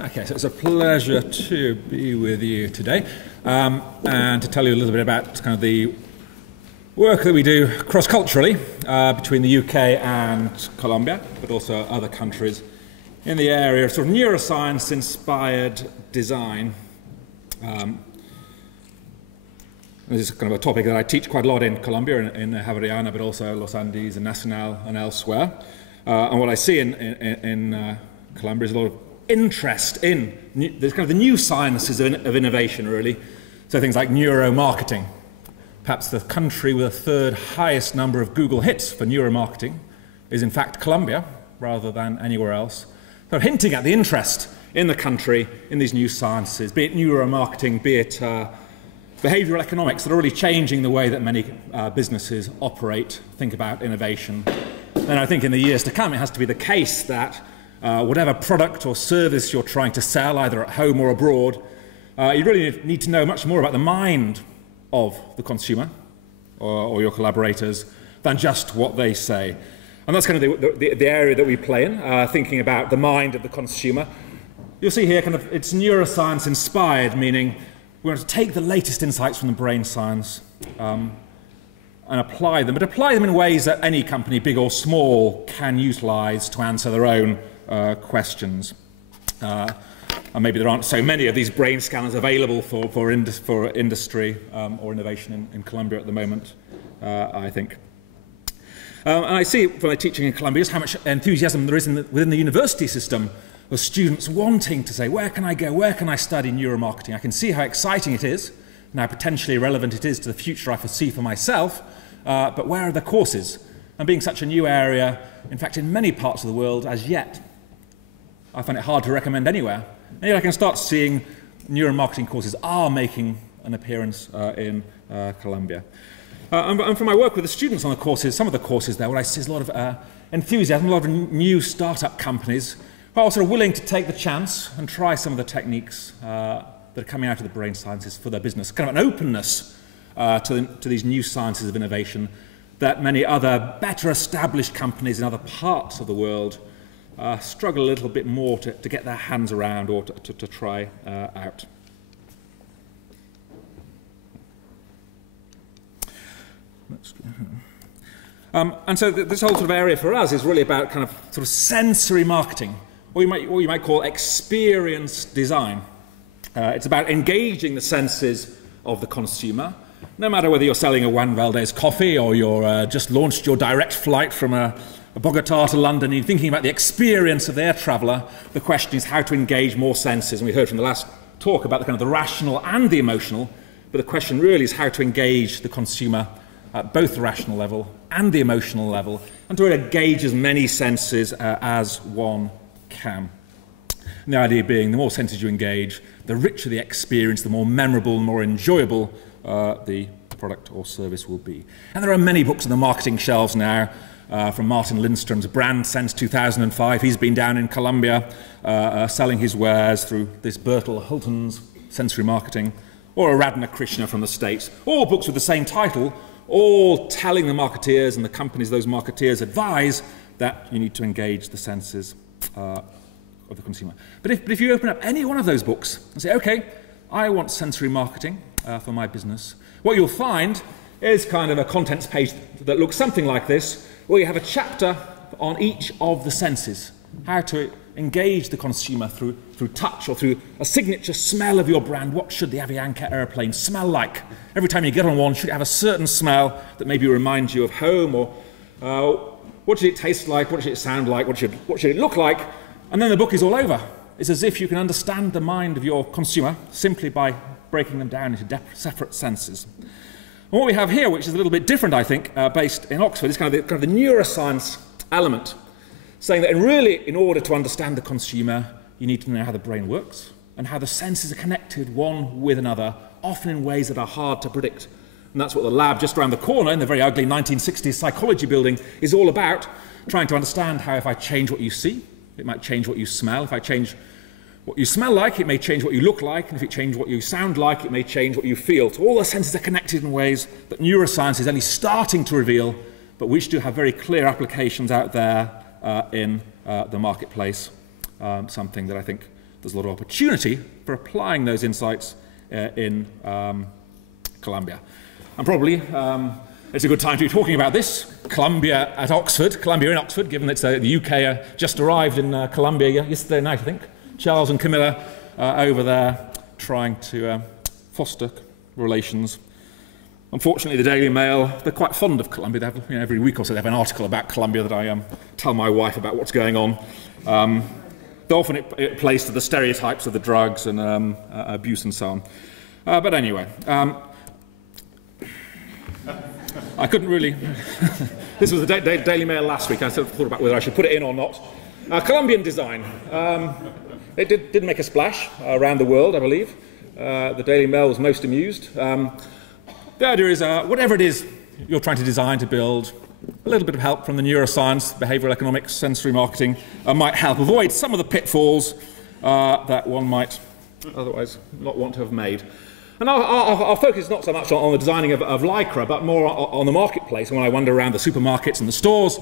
Okay, so it's a pleasure to be with you today and to tell you a little bit about kind of the work that we do cross-culturally between the UK and Colombia, but also other countries in the area of sort of neuroscience-inspired design. This is kind of a topic that I teach quite a lot in Colombia, in Javeriana, but also Los Andes and Nacional and elsewhere. And what I see in Colombia is a lot of interest in the kind of the new sciences of innovation, really. So things like neuromarketing. Perhaps the country with the third highest number of Google hits for neuromarketing is in fact Colombia, rather than anywhere else. So hinting at the interest in the country in these new sciences, be it neuromarketing, be it behavioral economics, that are really changing the way that many businesses operate, think about innovation. And I think in the years to come, it has to be the case that whatever product or service you're trying to sell, either at home or abroad, you really need to know much more about the mind of the consumer or your collaborators than just what they say. And that's kind of the area that we play in, thinking about the mind of the consumer. You'll see here kind of it's neuroscience inspired, meaning we're going to take the latest insights from the brain science and apply them, but apply them in ways that any company, big or small, can utilize to answer their own questions. And maybe there aren't so many of these brain scanners available for industry or innovation in Colombia at the moment, I think. And I see when I'm teaching in Colombia just how much enthusiasm there is within the university system of students wanting to say, where can I go, where can I study neuromarketing? I can see how exciting it is and how potentially relevant it is to the future I foresee for myself, but where are the courses? And being such a new area, in fact, in many parts of the world, as yet, I find it hard to recommend anywhere. And yet I can start seeing neuromarketing courses are making an appearance in Colombia. And from my work with the students on the courses, some of the courses there, what I see is a lot of enthusiasm, a lot of new startup companies who are sort of willing to take the chance and try some of the techniques that are coming out of the brain sciences for their business. Kind of an openness to these new sciences of innovation that many other better established companies in other parts of the world struggle a little bit more to get their hands around or to try out. And so this whole sort of area for us is really about kind of sort of sensory marketing, or what you might call experience design. It's about engaging the senses of the consumer, no matter whether you're selling a Juan Valdez coffee or you're just launched your direct flight from Bogota to London, and you're thinking about the experience of the air traveller. The question is how to engage more senses. And we heard from the last talk about the kind of the rational and the emotional, but the question really is how to engage the consumer at both the rational level and the emotional level, and to really engage as many senses as one can. And the idea being the more senses you engage, the richer the experience, the more memorable, the more enjoyable the product or service will be. And there are many books on the marketing shelves now, from Martin Lindstrom's Brand Sense 2005. He's been down in Colombia selling his wares through this Bertel Hulton's sensory marketing, or Aradhana Krishna from the States. All books with the same title, all telling the marketeers and the companies those marketeers advise that you need to engage the senses of the consumer. But if you open up any one of those books and say, okay, I want sensory marketing for my business, what you'll find is kind of a contents page that looks something like this, where you have a chapter on each of the senses, how to engage the consumer through touch or through a signature smell of your brand. What should the Avianca airplane smell like? Every time you get on one, should it have a certain smell that maybe reminds you of home? Or what should it taste like? What should it sound like? What should it look like? And then the book is all over. It's as if you can understand the mind of your consumer simply by breaking them down into separate senses. And what we have here, which is a little bit different, I think, based in Oxford, is kind of the neuroscience element, saying that in order to understand the consumer, you need to know how the brain works and how the senses are connected one with another, often in ways that are hard to predict. And that's what the lab just around the corner in the very ugly 1960s psychology building is all about, trying to understand how if I change what you see, it might change what you smell. If I change what you smell like, it may change what you look like. And if it changes what you sound like, it may change what you feel. So all the senses are connected in ways that neuroscience is only starting to reveal, but which do have very clear applications out there in the marketplace. Something that I think there's a lot of opportunity for applying those insights in Colombia. And probably it's a good time to be talking about this. Colombia in Oxford, given that the UK just arrived in Colombia yesterday night, I think. Charles and Camilla over there trying to foster relations. Unfortunately, the Daily Mail, they're quite fond of Colombia. They have, every week or so they have an article about Colombia that I tell my wife about what's going on. Often it plays to the stereotypes of the drugs and abuse and so on. But anyway, I couldn't really... This was the Daily Mail last week. I sort of thought about whether I should put it in or not. Colombian design. It did make a splash around the world, I believe. The Daily Mail was most amused. The idea is, whatever it is you're trying to design to build, a little bit of help from the neuroscience, behavioural economics, sensory marketing might help avoid some of the pitfalls that one might otherwise not want to have made. And I'll focus not so much on the designing of Lycra, but more on the marketplace. When I wander around the supermarkets and the stores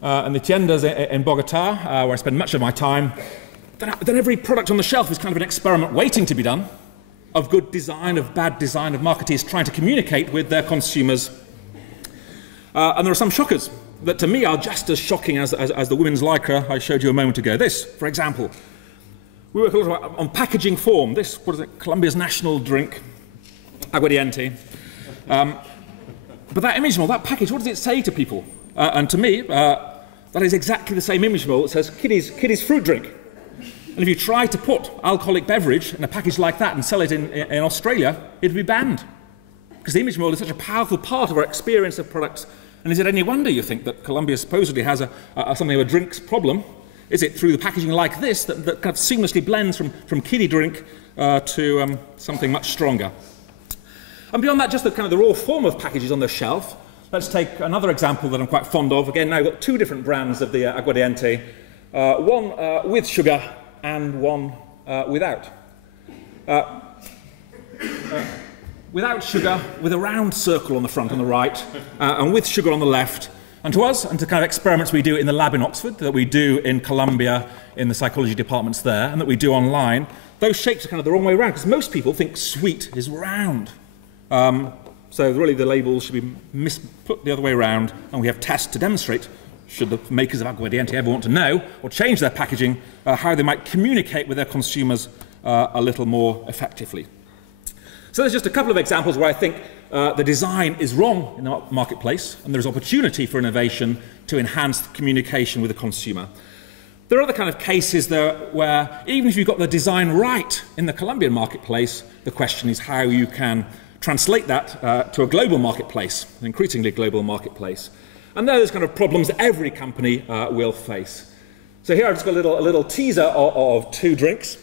and the tiendas in Bogota, where I spend much of my time, then every product on the shelf is kind of an experiment waiting to be done, of good design, of bad design, of marketeers trying to communicate with their consumers. And there are some shockers that to me are just as shocking as the women's Lycra I showed you a moment ago. This, for example, we work a lot on packaging form. This, what is it, Colombia's national drink, aguardiente. But that image model, that package, what does it say to people? And to me, that is exactly the same image model that says kiddies fruit drink. And if you try to put alcoholic beverage in a package like that and sell it in Australia, it would be banned. Because the image model is such a powerful part of our experience of products. And is it any wonder you think that Colombia supposedly has something of a drinks problem? Is it through the packaging like this that kind of seamlessly blends from kiddie drink to something much stronger? And beyond that, just the raw form of packages on the shelf, let's take another example that I'm quite fond of. Again, now I've got two different brands of the aguardiente, one with sugar and one without. Without sugar, with a round circle on the front on the right, and with sugar on the left. And to us, and to kind of experiments we do in the lab in Oxford, that we do in Colombia, in the psychology departments there, and that we do online, those shapes are kind of the wrong way around, because most people think sweet is round. So really the labels should be put the other way around, and we have tests to demonstrate, should the makers of aguardiente ever want to know, or change their packaging, how they might communicate with their consumers a little more effectively. So there's just a couple of examples where I think the design is wrong in the marketplace, and there's opportunity for innovation to enhance the communication with the consumer. There are other kind of cases there where even if you've got the design right in the Colombian marketplace, the question is how you can translate that to a global marketplace, an increasingly global marketplace. And there's kind of problems every company will face. So here I've just got a little teaser of two drinks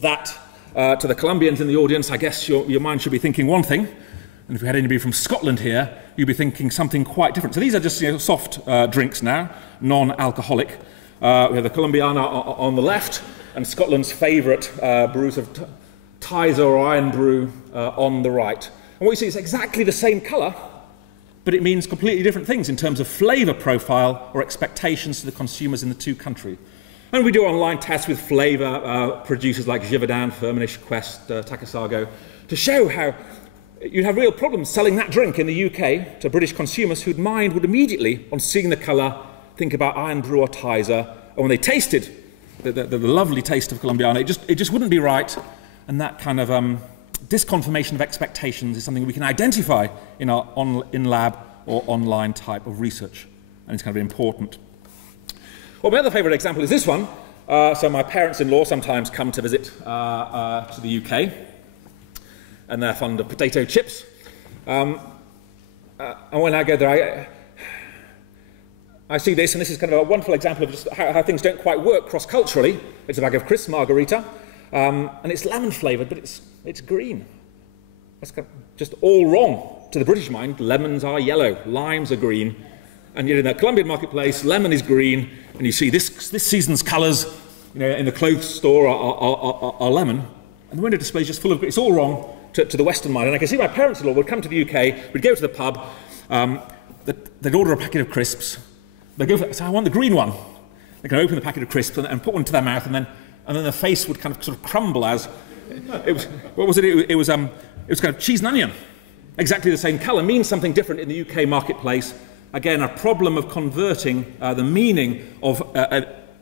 that, to the Colombians in the audience, I guess your mind should be thinking one thing, and if we had anybody from Scotland here, you'd be thinking something quite different. So these are just soft drinks now, non-alcoholic. We have the Colombiana on the left, and Scotland's favourite brews of Tizer or Iron Brew on the right. And what you see is exactly the same colour, but it means completely different things in terms of flavour profile or expectations to the consumers in the two countries. And we do online tests with flavour producers like Givaudan, Firmenich, Quest, Takasago, to show how you'd have real problems selling that drink in the UK to British consumers whose mind would immediately, on seeing the colour, think about Iron Brew or Tizer. And when they tasted the lovely taste of Colombiana, it just wouldn't be right. And that kind of disconfirmation of expectations is something we can identify in our in-lab or online type of research. And it's kind of important. Well, my other favourite example is this one. So my parents-in-law sometimes come to visit to the UK, and they're fond of potato chips. And when I go there, I see this, and this is kind of a wonderful example of just how things don't quite work cross-culturally. It's a bag of crisp margarita, and it's lemon-flavoured, but it's green. That's kind of just all wrong to the British mind. Lemons are yellow, limes are green, and yet in the Colombian marketplace, lemon is green, and you see this season's colours, in the clothes store are lemon, and the window display is just full of. It's all wrong to the Western mind. And I can see my parents-in-law would come to the UK, we'd go to the pub, they'd order a packet of crisps. They go for, so I want the green one. They can open the packet of crisps and put one to their mouth, and then and then the face would kind of sort of crumble as it was. What was it? It was kind of cheese and onion, exactly the same colour, means something different in the UK marketplace. Again, a problem of converting the meaning of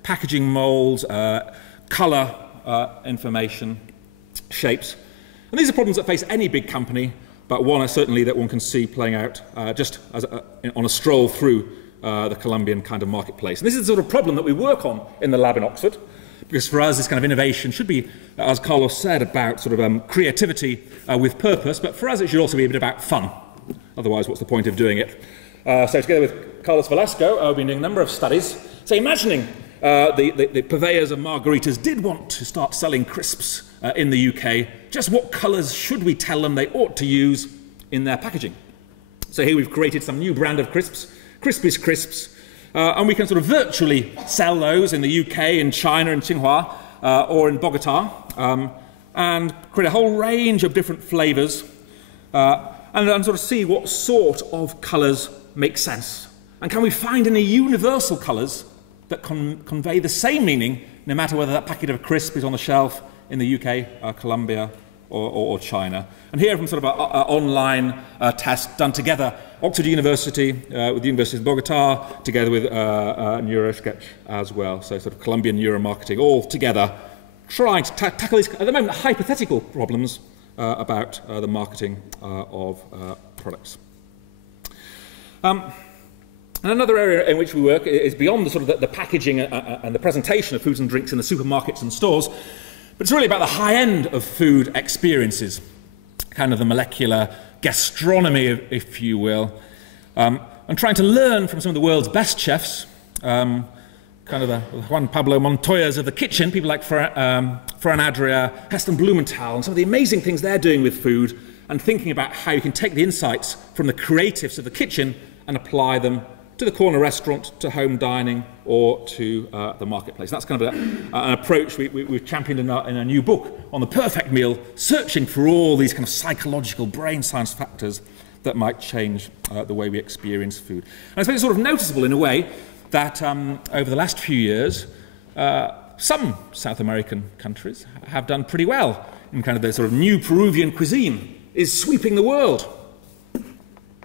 packaging moulds, colour information, shapes. And these are problems that face any big company, but one certainly that one can see playing out just as on a stroll through the Colombian kind of marketplace. And this is the sort of problem that we work on in the lab in Oxford, because for us this kind of innovation should be, as Carlos said, about sort of creativity with purpose, but for us it should also be a bit about fun. Otherwise, what's the point of doing it? So together with Carlos Velasco, we've been doing a number of studies. So imagining the purveyors of margaritas did want to start selling crisps in the UK, just what colours should we tell them they ought to use in their packaging? So here we've created some new brand of crisps, Crispy's Crisps, and we can sort of virtually sell those in the UK, in China, in Tsinghua, or in Bogota, and create a whole range of different flavours, and sort of see what sort of colours make sense. And can we find any universal colours that convey the same meaning, no matter whether that packet of crisp is on the shelf in the UK, Colombia, or China? And here from sort of an online test done together, Oxford University with the University of Bogota, together with NeuroSketch as well. So sort of Colombian neuromarketing all together, trying to tackle these, at the moment, hypothetical problems about the marketing of products. And another area in which we work is beyond the sort of the packaging and the presentation of foods and drinks in the supermarkets and stores, but it's really about the high end of food experiences, kind of the molecular gastronomy, if you will, and trying to learn from some of the world's best chefs, kind of the Juan Pablo Montoyas of the kitchen, people like Ferran Adria, Heston Blumenthal, and some of the amazing things they're doing with food, and thinking about how you can take the insights from the creatives of the kitchen and apply them to the corner restaurant, to home dining, or to the marketplace. That's kind of an approach we've championed in a new book on the perfect meal, searching for all these kind of psychological brain science factors that might change the way we experience food. And I suppose it's sort of noticeable in a way that over the last few years, some South American countries have done pretty well in kind of the sort of new Peruvian cuisine is sweeping the world.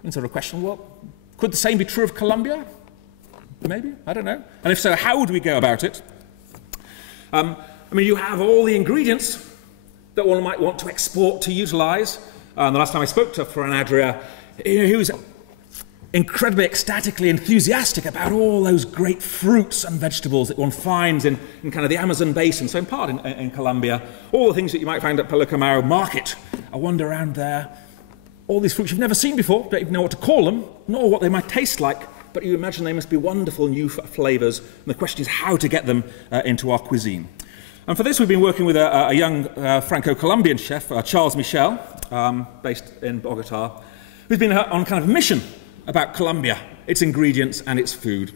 And sort of question, well, could the same be true of Colombia? Maybe, I don't know. And if so, how would we go about it? I mean, you have all the ingredients that one might want to export to utilise. The last time I spoke to Ferran Adria, he was incredibly ecstatically enthusiastic about all those great fruits and vegetables that one finds in kind of the Amazon basin, so in part in Colombia. All the things that you might find at Pelocamaro Market. I wander around there. All these fruits you've never seen before, don't even know what to call them, nor what they might taste like, but you imagine they must be wonderful new flavours, and the question is how to get them into our cuisine. And for this we've been working with a young Franco-Colombian chef, Charles Michel, based in Bogota, who's been on kind of a mission about Colombia, its ingredients and its food.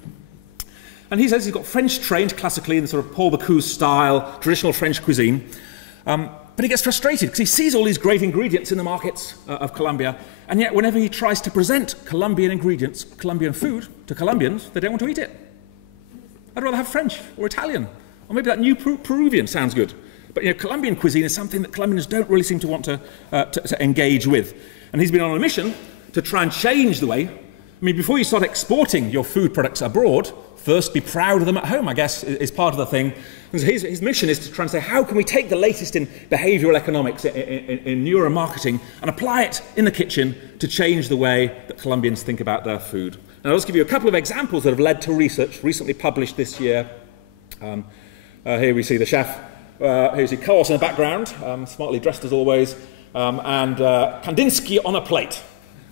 And he says he's got French trained classically in the sort of Paul Bocuse style, traditional French cuisine, but he gets frustrated because he sees all these great ingredients in the markets of Colombia, and yet whenever he tries to present Colombian ingredients, Colombian food, to Colombians, they don't want to eat it. I'd rather have French or Italian, or maybe that new Peruvian sounds good. But Colombian cuisine is something that Colombians don't really seem to want to engage with. And he's been on a mission to try and change the way. I mean, before you start exporting your food products abroad, first be proud of them at home, I guess, is part of the thing. And so his mission is to try and say, how can we take the latest in behavioural economics, in neuromarketing, and apply it in the kitchen to change the way that Colombians think about their food. Now, I'll just give you a couple of examples that have led to research recently published this year. Here we see the chef. Here we see Carlos in the background, smartly dressed as always, and Kandinsky on a plate.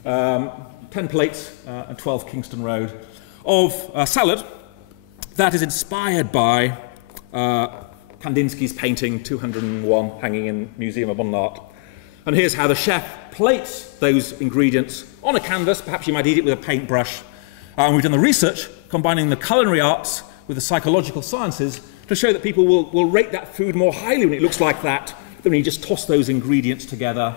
10 plates and 12 Kingston Road of salad that is inspired by Kandinsky's painting 201 hanging in Museum of Modern Art. And here's how the chef plates those ingredients on a canvas. Perhaps you might eat it with a paintbrush. And we've done the research combining the culinary arts with the psychological sciences to show that people will rate that food more highly when it looks like that than when you just toss those ingredients together.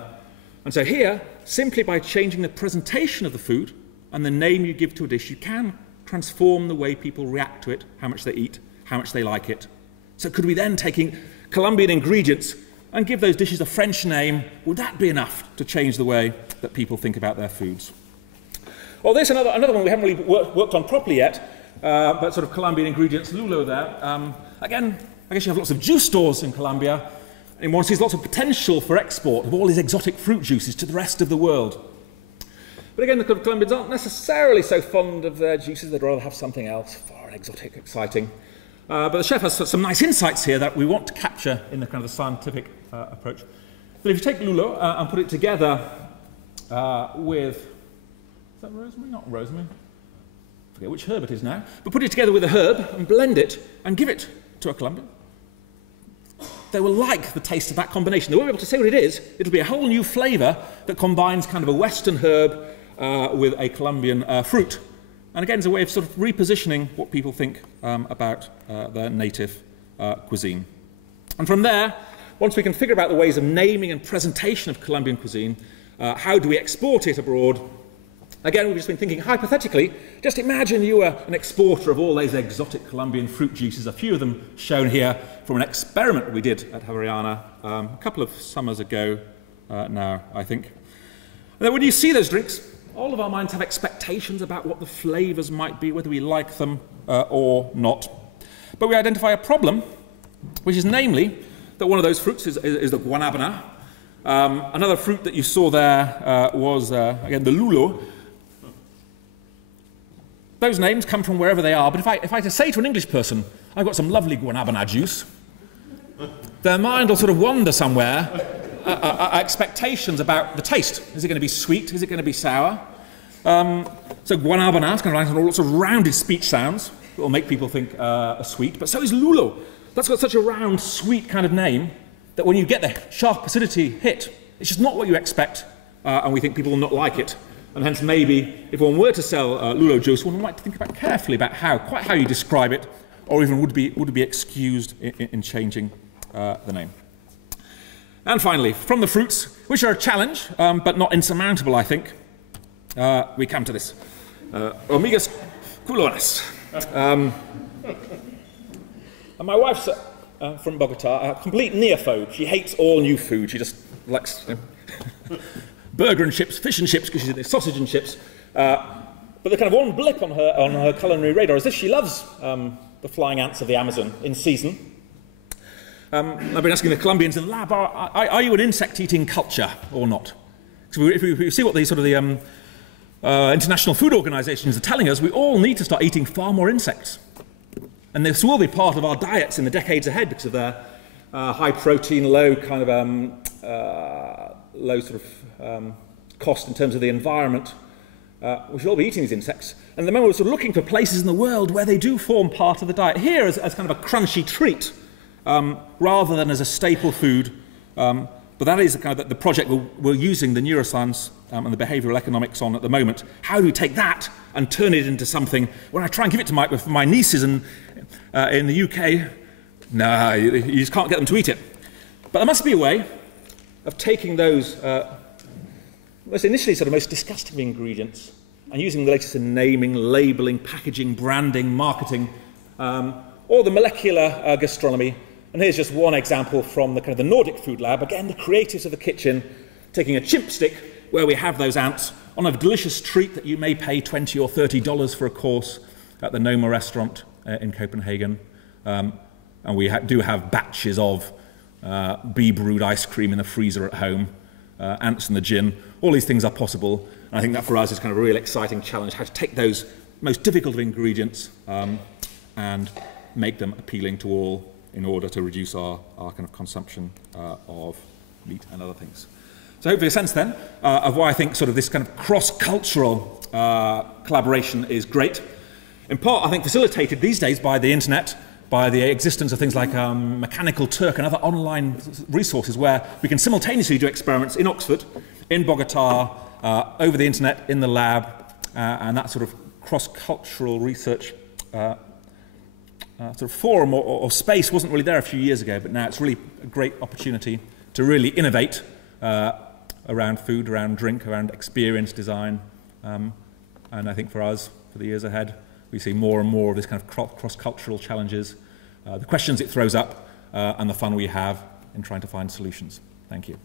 And so here, simply by changing the presentation of the food and the name you give to a dish, you can transform the way people react to it, how much they eat, how much they like it. So could we then take Colombian ingredients and give those dishes a French name? Would that be enough to change the way that people think about their foods? Well, there's another one we haven't really worked on properly yet, but sort of Colombian ingredients, lulo there. Again, I guess you have lots of juice stores in Colombia, and one sees lots of potential for export of all these exotic fruit juices to the rest of the world. But again, the Colombians aren't necessarily so fond of their juices. They'd rather have something else, foreign, exotic, exciting. But the chef has some nice insights here that we want to capture in the kind of the scientific approach. But if you take lulo and put it together with, is that rosemary? Not rosemary. I forget which herb it is now. But put it together with a herb and blend it and give it to a Colombian. They will like the taste of that combination. They won't be able to say what it is. It'll be a whole new flavour that combines kind of a Western herb with a Colombian fruit. And again, it's a way of sort of repositioning what people think about their native cuisine. And from there, once we can figure out the ways of naming and presentation of Colombian cuisine, how do we export it abroad? Again, we've just been thinking hypothetically, just imagine you were an exporter of all those exotic Colombian fruit juices, a few of them shown here from an experiment we did at Javeriana a couple of summers ago now, I think. And then when you see those drinks, all of our minds have expectations about what the flavours might be, whether we like them or not. But we identify a problem, which is namely that one of those fruits is the guanabana. Another fruit that you saw there was, again, the lulo. Those names come from wherever they are, but if I had to say to an English person, I've got some lovely guanabana juice, their mind will sort of wander somewhere, expectations about the taste. Is it going to be sweet? Is it going to be sour? So guanabana is going to have lots of rounded speech sounds that will make people think are sweet, but so is lulo. That's got such a round, sweet kind of name that when you get the sharp acidity hit, it's just not what you expect, and we think people will not like it. And hence maybe, if one were to sell lulo juice, one might think about carefully about quite how you describe it, or even would be excused in changing the name. And finally, from the fruits, which are a challenge, but not insurmountable, I think, we come to this. Hormigas culonas. And my wife's from Bogota, a complete neophobe. She hates all new food. She just likes burger and chips, fish and chips, because she's sausage and chips. But the kind of one blip on her culinary radar is this: she loves the flying ants of the Amazon in season. I've been asking the Colombians in the lab, are you an insect-eating culture or not? So if we see what the international food organisations are telling us, we all need to start eating far more insects. And this will be part of our diets in the decades ahead because of their high protein, low kind of low sort of cost in terms of the environment. We should all be eating these insects. And at the moment we're sort of looking for places in the world where they do form part of the diet. Here as kind of a crunchy treat, rather than as a staple food. But that is kind of the project we're using the neuroscience and the behavioural economics on at the moment. How do we take that and turn it into something? When I try and give it to my nieces in the UK, no, you just can't get them to eat it. But there must be a way of taking those initially sort of most disgusting ingredients and using the latest in naming, labelling, packaging, branding, marketing, or the molecular gastronomy. And here's just one example from the kind of the Nordic Food Lab. Again, the creatives of the kitchen taking a chimp stick where we have those ants on a delicious treat that you may pay $20 or $30 for a course at the Noma restaurant in Copenhagen. And we do have batches of bee-brewed ice cream in the freezer at home, ants in the gin. All these things are possible. And I think that for us is kind of a real exciting challenge, how to take those most difficult of ingredients and make them appealing to all in order to reduce our kind of consumption of meat and other things. So hopefully a sense then of why I think sort of this kind of cross-cultural collaboration is great. In part, I think facilitated these days by the internet, by the existence of things like Mechanical Turk and other online resources where we can simultaneously do experiments in Oxford, in Bogota, over the internet, in the lab, and that sort of cross-cultural research sort of forum or space wasn't really there a few years ago, but now it's really a great opportunity to really innovate around food, around drink, around experience design. And I think for us, for the years ahead, we see more and more of this kind of cross-cultural challenges the questions it throws up, and the fun we have in trying to find solutions. Thank you.